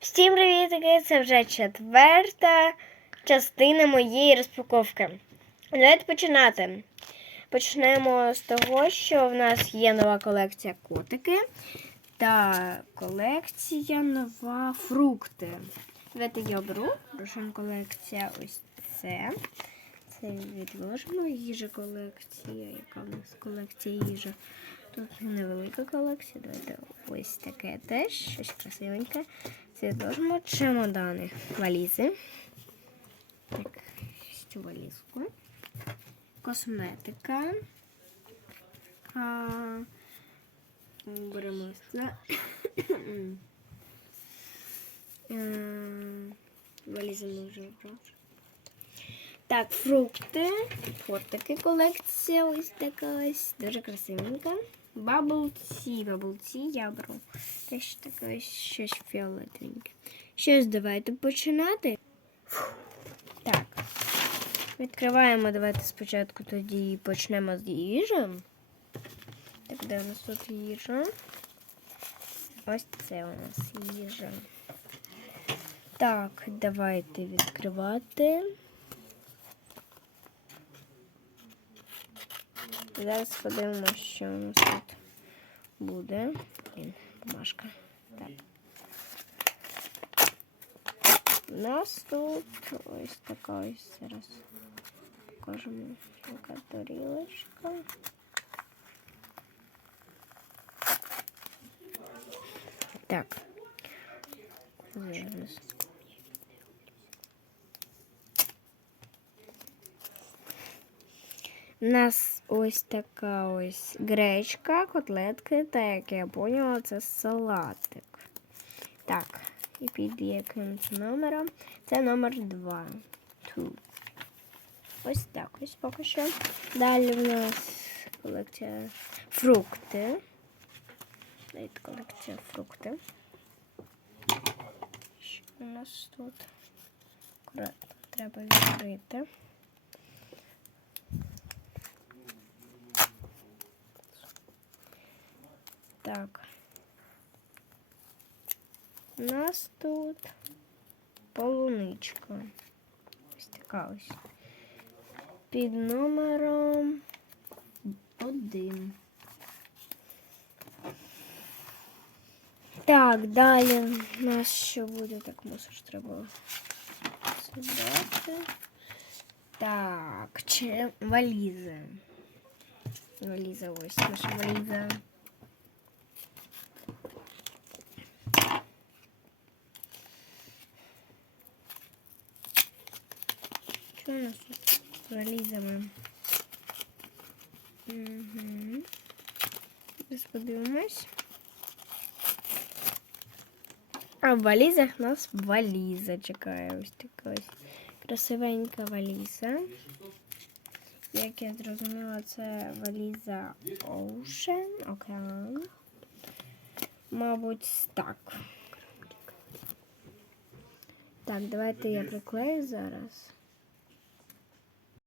Всім привіт! Це вже четверта частина моєї розпаковки. Давайте починати. Почнемо з того, що в нас є нова колекція котики та колекція нова фрукти. Давайте я оберу. Прошу колекція ось це. Це відложимо. Їжа колекція. Яка в нас колекція їжі? Тут невелика колекція. Давайте ось таке теж. Щось красивеньке. Це відложимо. Чемодани. Валізи. Так, цю валізку. Косметика. А, беремо це. Е, Валізи ми вже обрали. Так, фрукти. Фортики колекція ось така ось. Дуже красивенька. Bubble tea я беру. Теж таке ось щось фіолетовеньке. Щось давайте починати. Так. Відкриваємо. Давайте спочатку тоді почнемо з їжі. Так, де у нас тут їжа? Ось це у нас їжа. Так, давайте відкривати. Зараз подивимося, що у нас тут буде. Блін, бумажка. Так. У нас тут ось така ось зараз покажемо яка тарілочка. Так. Зараз. У нас ось така ось гречка, котлетки, та як я поняла, це салатик. Так, і під яким номером? Це номер 2. Two. Ось так ось поки що. Далі в нас колекція фрукти. Дайте колекція фрукти. Що у нас тут? Треба відкрити. Так. У нас тут полуничка. Ось така ось. Під номером один. Так, далі у нас що буде? Так, мусор ж треба сюди. Так, чи валіза. Валіза ось наша валіза. Що у нас з валізами? Угу. Зараз подивимось. А в валізах нас валіза чекає. Ось така красивенька валіза. Як я зрозуміла, це валіза Ocean, океан. Мабуть, так. Так, давайте я приклею зараз.